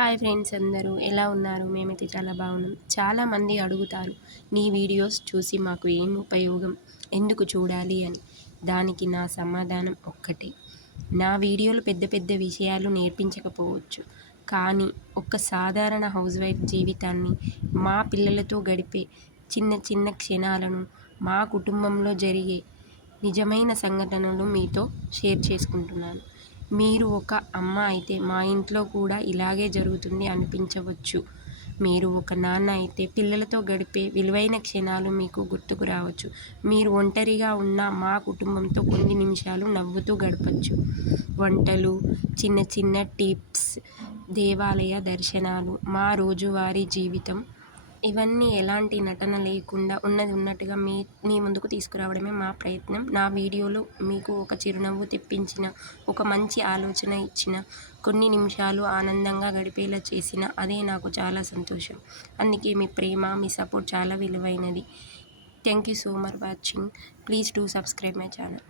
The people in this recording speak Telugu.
హాయ్ ఫ్రెండ్స్, అందరూ ఎలా ఉన్నారు? మేమైతే చాలా బాగున్నాం. చాలామంది అడుగుతారు, నీ వీడియోస్ చూసి మాకు ఏం ఉపయోగం, ఎందుకు చూడాలి అని. దానికి నా సమాధానం ఒక్కటే. నా వీడియోలు పెద్ద పెద్ద విషయాలు నేర్పించకపోవచ్చు, కానీ ఒక సాధారణ హౌస్ వైఫ్ జీవితాన్ని, మా పిల్లలతో గడిపే చిన్న చిన్న క్షణాలను, మా కుటుంబంలో జరిగే నిజమైన సంఘటనలు మీతో షేర్ చేసుకుంటున్నాను. మీరు ఒక అమ్మ అయితే మా ఇంట్లో కూడా ఇలాగే జరుగుతుంది అనిపించవచ్చు. మీరు ఒక నాన్న అయితే పిల్లలతో గడిపే విలువైన క్షణాలు మీకు గుర్తుకు రావచ్చు. మీరు ఒంటరిగా ఉన్న మా కుటుంబంతో కొన్ని నిమిషాలు నవ్వుతూ గడపచ్చు. వంటలు, చిన్న చిన్న టిప్స్, దేవాలయ దర్శనాలు, మా రోజువారీ జీవితం, ఇవన్నీ ఎలాంటి నటన లేకుండా ఉన్నది ఉన్నట్టుగా మీ ముందుకు తీసుకురావడమే మా ప్రయత్నం. నా వీడియోలు మీకు ఒక చిరునవ్వు తెప్పించిన, ఒక మంచి ఆలోచన ఇచ్చిన, కొన్ని నిమిషాలు ఆనందంగా గడిపేలా చేసిన అదే నాకు చాలా సంతోషం. అందుకే మీ ప్రేమ, మీ సపోర్ట్ చాలా విలువైనది. Thank you so much watching. Please do subscribe my channel.